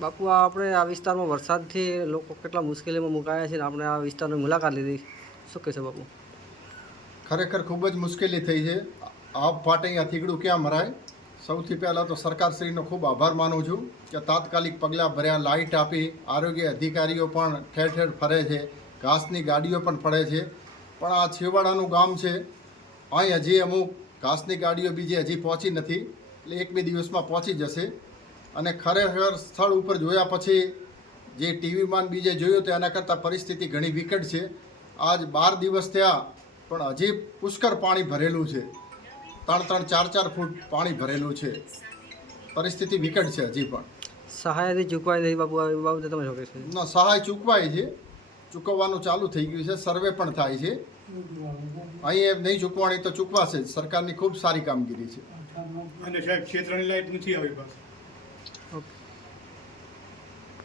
બાપુ આપણે આ વિસ્તારમાં વરસાદથી લોકો કેટલા મુશ્કેલીમાં મુકાયા છે આપણે આ વિસ્તારની મુલાકાત લીધી. શું કહેશો બાપુ? ખરેખર ખૂબ જ મુશ્કેલી થઈ છે. આ પાટે અહીંયા થીગડું ક્યાં મરાય? સૌથી પહેલાં તો સરકારશ્રીનો ખૂબ આભાર માનું છું કે તાત્કાલિક પગલાં ભર્યા, લાઇટ આપી, આરોગ્ય અધિકારીઓ પણ ઠેર ઠેર ફરે છે, ઘાસની ગાડીઓ પણ ફરે છે. પણ આ છેવાડાનું ગામ છે. અહીં હજી અમુક ઘાસની ગાડીઓ બીજી હજી પહોંચી નથી. એટલે એક બે દિવસમાં પહોંચી જશે. અને ખરેખર સ્થળ ઉપર જોયા પછી જે ટીવીમાં બીજે જોયું તો એના કરતાં પરિસ્થિતિ ઘણી વિકટ છે. આજ બાર દિવસ થયા પણ હજી પુષ્કળ પાણી ભરેલું છે. ત્રણ ત્રણ ચાર ચાર ફૂટ પાણી ભરેલું છે. પરિસ્થિતિ વિકટ છે હજી પણ. સહાયથી ચૂકવાય નહીં આ બાબતે તમે શું કહેશો? ના સહાય ચૂકવાય છે. ચૂકવવાનું ચાલુ થઈ ગયું છે. સર્વે પણ થાય છે. અહીં એમ નહીં ચૂકવાણી તો ચૂકવાશે જ. સરકારની ખૂબ સારી કામગીરી છે. અને સાહેબ ક્ષેત્રની લાઈટ નથી આવી પાછી.